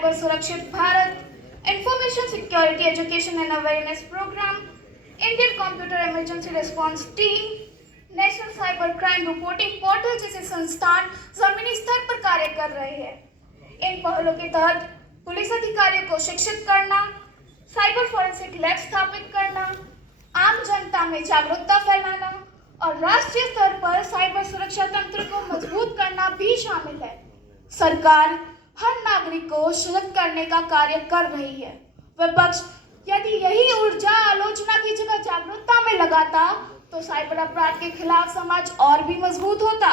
for Surakshit Bharat, Information Security Education and Awareness Program, Indian Computer Emergency Response Team, national cyber crime reporting portal जैसे संस्थान जमीनी स्तर पर कार्य कर रहे हैं। इन पहलों के तहत पुलिस अधिकारियों को शिक्षित करना, साइबर फॉरेंसिक लैब स्थापित करना, आम जनता में जागरूकता फैलाना और राष्ट्रीय स्तर पर साइबर सुरक्षा तंत्र को मजबूत करना भी शामिल है। सरकार हर नागरिक को सशक्त करने का कार्य कर रही है। विपक्ष यदि यही ऊर्जा आलोचना की जगह जागरूकता में लगाता तो साइबर अपराध के खिलाफ समाज और भी मजबूत होता।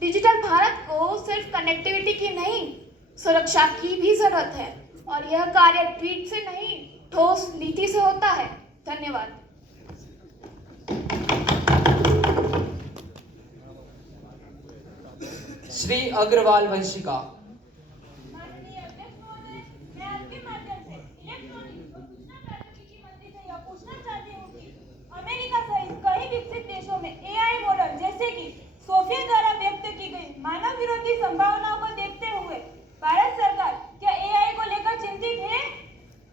डिजिटल भारत को सिर्फ कनेक्टिविटी की नहीं, सुरक्षा की भी जरूरत है और यह कार्य ट्वीट से नहीं, ठोस नीति से होता है। धन्यवाद। श्री अग्रवाल वंशिका। माननीय अध्यक्ष महोदय, मैं आपके माध्यम से इलेक्ट्रॉनिक्स और सूचना प्रौद्योगिकी मंत्री से यह पूछना चाहती हूँ कि अमेरिका सहित कई विकसित देशों में एआई मॉडल जैसे कि सोफिया द्वारा व्यक्त की गई मानव विरोधी संभावनाओं को देखते हुए भारत सरकार क्या एआई को लेकर चिंतित है?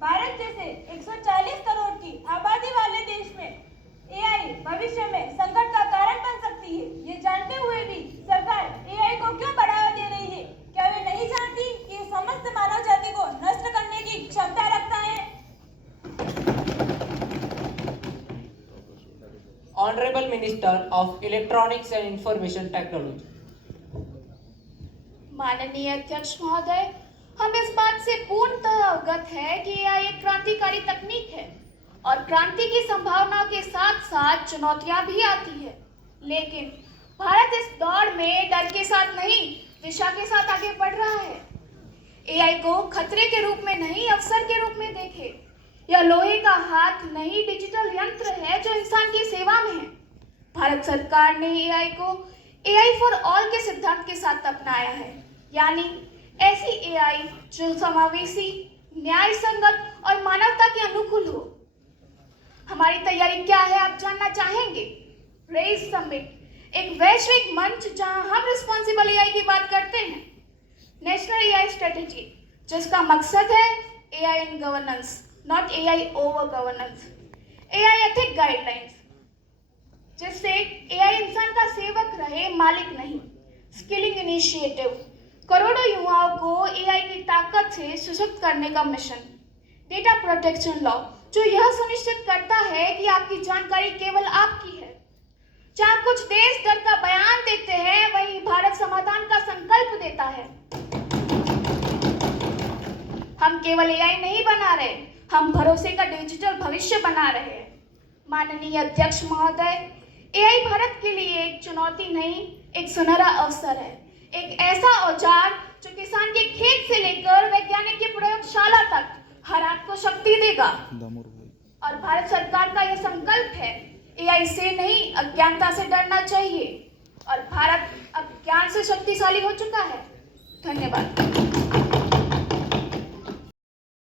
भारत जैसे 140 करोड़ की आबादी वाले देश में एआई भविष्य में संकट का कारण बन सकती है। ये जानते हुए भी सरकार एआई को क्यों बढ़ावा दे रही है? क्या वे नहीं जानती कि ये समस्त मानव जाति को नष्ट करने की क्षमता रखता है? Honourable minister of electronics and information technology. माननीय अध्यक्ष महोदय, हम इस बात से पूर्णतः अवगत है कि एआई एक क्रांतिकारी तकनीक है और क्रांति की संभावनाओं के साथ साथ चुनौतियां भी आती है। लेकिन भारत इस दौड़ में डर के साथ नहीं, दिशा के साथ आगे बढ़ रहा है। एआई को खतरे के रूप में नहीं, अवसर के रूप में देखे। यह लोहे का हाथ नहीं, डिजिटल यंत्र है जो इंसान की सेवा में है। भारत सरकार ने एआई को एआई फॉर ऑल के सिद्धांत के साथ अपनाया है, यानी ऐसी एआई जो समावेशी, न्याय संगत और मानवता के अनुकूल हो। हमारी तैयारी क्या है आप जानना चाहेंगे? रेस समिट, एक वैश्विक मंच जहां हम रिस्पॉन्सिबल एआई की बात करते हैं। नेशनल एआई स्ट्रेटेजी, जिसका मकसद है AI in governance, not AI over governance. AI ethic guidelines, जिससे एआई इंसान का सेवक रहे, मालिक नहीं। स्किलिंग इनिशिएटिव, करोड़ों युवाओं को एआई की ताकत से सशक्त करने का मिशन। डेटा प्रोटेक्शन लॉ, जो यह सुनिश्चित करता है कि आपकी जानकारी केवल आपकी है। जहाँ कुछ देश डर का बयान देते हैं, वहीं भारत समाधान का संकल्प देता है। हम केवल एआई नहीं बना रहे, हम भरोसे का डिजिटल भविष्य बना रहे हैं। माननीय अध्यक्ष महोदय, एआई भारत के लिए एक चुनौती नहीं, एक सुनहरा अवसर है। एक ऐसा औजार जो किसान के खेत से लेकर वैज्ञानिक की प्रयोगशाला तक हर हाथ को शक्ति देगा। और भारत सरकार का यह संकल्प है, एआई से नहीं, अज्ञानता से डरना चाहिए। और भारत अब ज्ञान से शक्तिशाली हो चुका है। धन्यवाद।